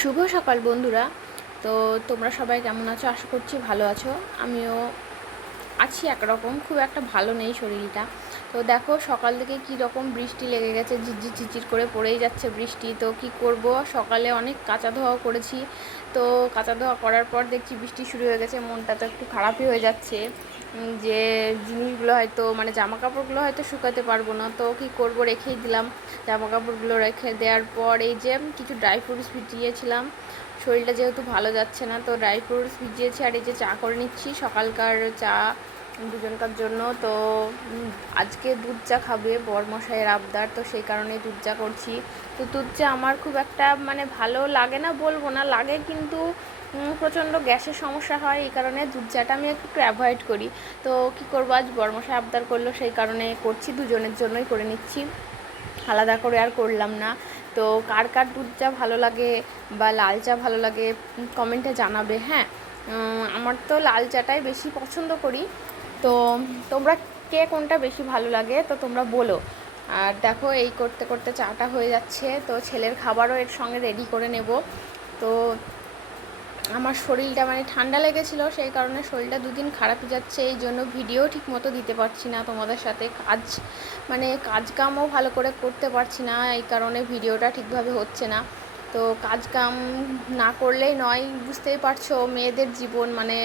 শুভ সকাল বন্ধুরা। তো তোমরা সবাই কেমন আছো? আশা করছি ভালো আছো। আমিও আছি একরকম, খুব একটা ভালো নেই শরীরটা। তো দেখো, সকাল থেকে কি রকম বৃষ্টি লেগে গেছে, ঝিরঝির ঝিরঝির করে পড়েই যাচ্ছে বৃষ্টি। তো কি করব? সকালে অনেক কাঁচা ধোয়া করেছি। তো কাঁচা ধোয়া করার পর দেখছি বৃষ্টি শুরু হয়ে গেছে, মনটা তো একটু খারাপই হয়ে যাচ্ছে। যে জিনিসগুলো হয়তো মানে জামা কাপড়গুলো হয়তো শুকাতে পারব না। তো কি করব? রেখেই দিলাম। জামা কাপড়গুলো রেখে দেওয়ার পর এই যে কিছু ড্রাই ফ্রুটস ভিজিয়েছিলাম, শরীরটা যেহেতু ভালো যাচ্ছে না, তো ড্রাই ফ্রুটস ভিজিয়েছি আর এই যে চা করে নিচ্ছি, সকালকার চা দুজনকার জন্য। তো আজকে দুধ চা খাবে বরমশাইয়ের আবদার, তো সেই কারণে দুধ চা করছি। তো দুধ চা আমার খুব একটা মানে ভালো লাগে না বলব না, লাগে কিন্তু প্রচণ্ড গ্যাসের সমস্যা হয়, এই কারণে দুধ চাটা আমি একটু অ্যাভয়েড করি। তো কি করব, আজ বরমশাই আবদার করল, সেই কারণে করছি, দুজনের জন্যই করে নিচ্ছি। আলাদা করে আর করলাম না। তো কার কার দুধ চা ভালো লাগে বা লাল চা ভালো লাগে কমেন্টে জানাবে হ্যাঁ। আমার তো লাল চাটাই বেশি পছন্দ করি। তো তোমরা কে কোনটা বেশি ভালো লাগে তো তোমরা বলো। আর দেখো এই করতে করতে চাটা হয়ে যাচ্ছে। তো ছেলের খাবারও এর সঙ্গে রেডি করে নেব। তো আমার শরীরটা মানে ঠান্ডা লেগেছিল, সেই কারণে শরীরটা দুদিন খারাপই যাচ্ছে, এই জন্য ভিডিও ঠিক মতো দিতে পারছি না তোমাদের সাথে। কাজ মানে কাজ কামও ভালো করে করতে পারছি না, এই কারণে ভিডিওটা ঠিকভাবে হচ্ছে না। তো কাজ কাম না করলেই নয়, বুঝতেই পারছ, মেয়েদের জীবন মানে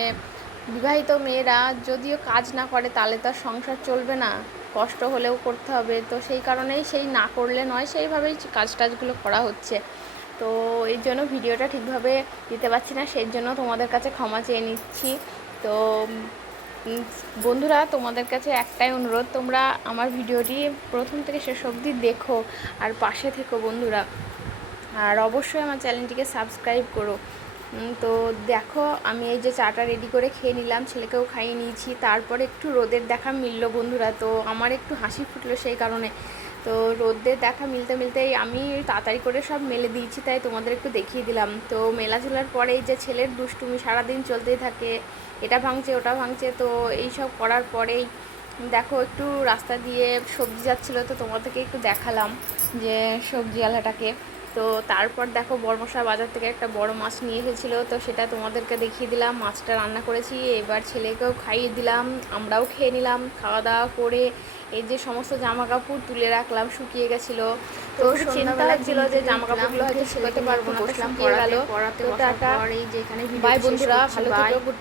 বিবাহিত মেয়েরা যদিও কাজ না করে, তাহলে তার সংসার চলবে না, কষ্ট হলেও করতে হবে। তো সেই কারণেই সেই না করলে নয়, সেইভাবেই কাজ টাজগুলো করা হচ্ছে। তো এই জন্য ভিডিওটা ঠিকভাবে দিতে পারছি না সেই জন্য তোমাদের কাছে ক্ষমা চেয়ে নিচ্ছি। তো বন্ধুরা, তোমাদের কাছে একটাই অনুরোধ, তোমরা আমার ভিডিওটি প্রথম থেকে শেষ অবধি দেখো আর পাশে থেকো বন্ধুরা। আর অবশ্যই আমার চ্যানেলটিকে সাবস্ক্রাইব করো। তো দেখো, আমি এই যে চাটা রেডি করে খেয়ে নিলাম, ছেলেকেও খাইয়ে নিয়েছি। তারপরে একটু রোদের দেখা মিললো বন্ধুরা, তো আমার একটু হাসি ফুটলো সেই কারণে। তো রোদের দেখা মিলতে মিলতে আমি তাড়াতাড়ি করে সব মেলে দিয়েছি, তাই তোমাদের একটু দেখিয়ে দিলাম। তো মেলা ঝোলার পরে যে ছেলের দুষ্টুমি সারাদিন চলতেই থাকে, এটা ভাঙছে, ওটা ভাঙছে, তো এই সব করার পরেই দেখো একটু রাস্তা দিয়ে সবজি যাচ্ছিল, তো তোমাদেরকে একটু দেখালাম যে সবজিওয়ালাটাকে। তো তারপর দেখো বড়মশা বাজার থেকে একটা বড় মাছ নিয়ে এসেছিল তো সেটা তোমাদেরকে দেখিয়ে দিলাম মাছটা রান্না করেছি এবার ছেলেকেও খাইয়ে দিলাম আমরাও খেয়ে নিলাম খাওয়া দাওয়া করে এই যে সমস্ত জামা কাপড় তুলে রাখলাম শুকিয়ে গেছিল। তো চিন্তা হচ্ছিল যে জামা কাপড়গুলো হয়তো শুকাতে পারব না শুকিয়ে গেল। তো টাটা। বাই বন্ধুরা ভালো থেকো